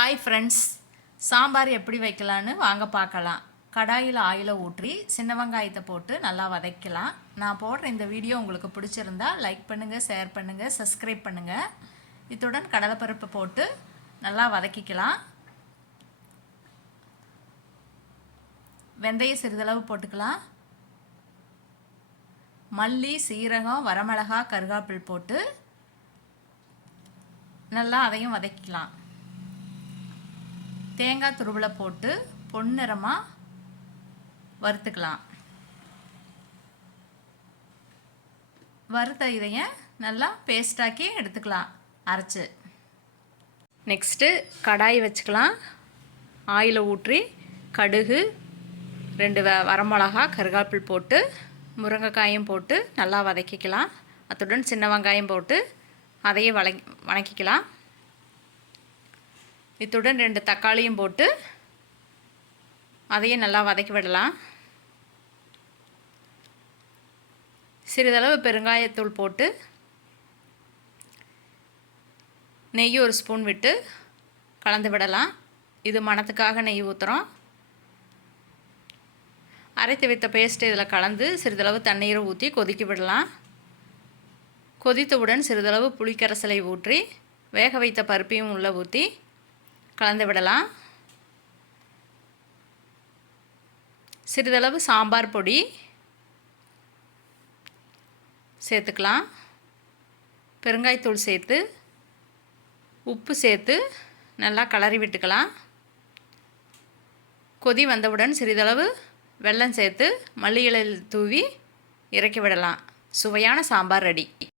Hi friends, sambar எப்படி வைக்கலான்னு வாங்க பார்க்கலாம். கடாயில் ஆயிலை ஊற்றி சின்ன வெங்காயத்தை போட்டு நல்லா வதக்கலாம். நான் போடுற இந்த வீடியோ உங்களுக்கு பிடிச்சிருந்தா லைக் பண்ணுங்கள், ஷேர் பண்ணுங்கள், சப்ஸ்கிரைப் பண்ணுங்கள். இத்துடன் கடலைப்பருப்பு போட்டு நல்லா வதக்கிக்கலாம். வெந்தயம் சிறிதளவு போட்டுக்கலாம். மல்லி, சீரகம், வரமிளகா, கருவேப்பிலை போட்டு நல்லா அதையும் வதக்கிக்கலாம். தேங்காய் துருவலை போட்டு பொன்னிறமாக வறுத்துக்கலாம். வறுத்த இதைய நல்லா பேஸ்டாக்கி எடுத்துக்கலாம் அரைச்சி. நெக்ஸ்ட்டு கடாய் வச்சுக்கலாம். ஆயிலை ஊற்றி கடுகு, 2 வரமிளகா, கருவேப்பிலை போட்டு முருங்கைக்காயும் போட்டு நல்லா வதக்கிக்கலாம். அத்துடன் சின்ன வெங்காயம் போட்டு அதையே வதக்கிக்கலாம். இத்துடன் 2 தக்காளியும் போட்டு அதையும் நல்லா வதக்கி விடலாம். சிறிதளவு பெருங்காயத்தூள் போட்டு நெய் 1 ஸ்பூன் விட்டு கலந்து விடலாம். இது மணத்துக்காக நெய் ஊற்றுறோம். அரைத்து வைத்த பேஸ்ட் இதில் கலந்து சிறிதளவு தண்ணீரை ஊற்றி கொதிக்க விடலாம். கொதித்தவுடன் சிறிதளவு புளிக்கரைசலை ஊற்றி வேக வைத்த பருப்பையும் உள்ளே ஊற்றி கலந்து விடலாம். சிறிதளவு சாம்பார் பொடி சேர்த்துக்கலாம். பெருங்காயத்தூள் சேர்த்து உப்பு சேர்த்து நல்லா கலரி விட்டுக்கலாம். கொதி வந்தவுடன் சிறிதளவு வெல்லம் சேர்த்து மல்லி இலையில் தூவி இறக்கி விடலாம். சுவையான சாம்பார் ரெடி.